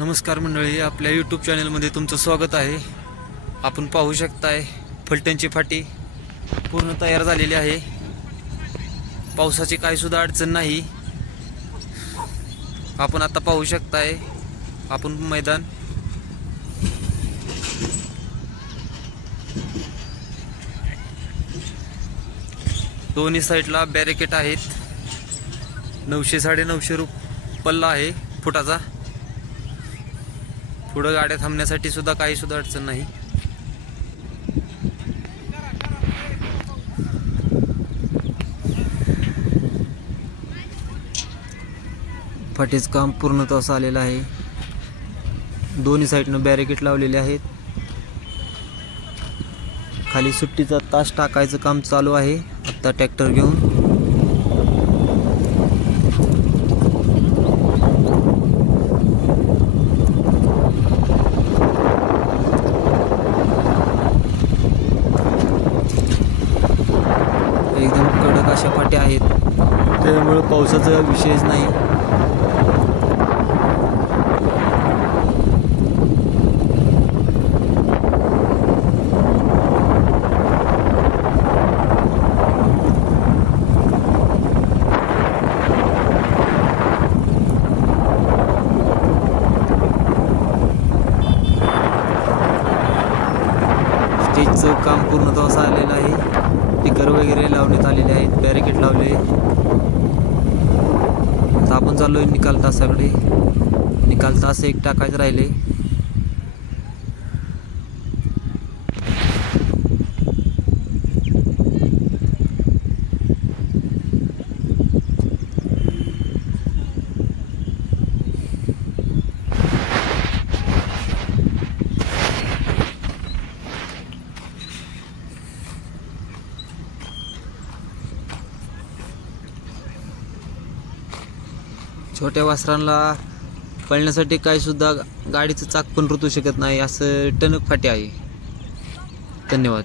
नमस्कार मंडळी, आपल्या यूट्यूब चॅनलमध्ये तुमचं स्वागत आहे। आपण पाहू शकताय फलटणची फाटी पूर्ण तयार झालेली आहे। पावसाची काही सुद्धा अडचण नाही। आपण आता पाहू शकताय आपण मैदान दोन्ही साइडला बॅरिकेड आहेत। 900-950 पल्ला आहे फुटाचा। पुढे गाड्या थांबण्यासाठी सुद्धा काही सुद्धा अडचण नाही। फाटीचं काम पूर्णतः आलेलं आहे। दोन्ही साइडनं बॅरिकेड लावलेले आहेत। खाली सुट्टीचा तास टाकायचं काम चालू आहे आता ट्रॅक्टर घेऊन। एकदम कडक अशा फाट्या आहेत, त्यामुळे पावसाचा विषयच नाही। स्टेजचं काम पूर्णतः आलेलं आहे। स्टिकर वगैरे लावण्यात आलेले आहेत, बॅरिकेड लावले। आता आपण चाललोय निकाल तासाकडे। निकाल तास एक टाकायचं राहिले। छोट्या वासरांना पळण्यासाठी काही सुद्धा गाडीचं चाक पण रुतू शकत नाही, असं टणक फाटी आहे। धन्यवाद।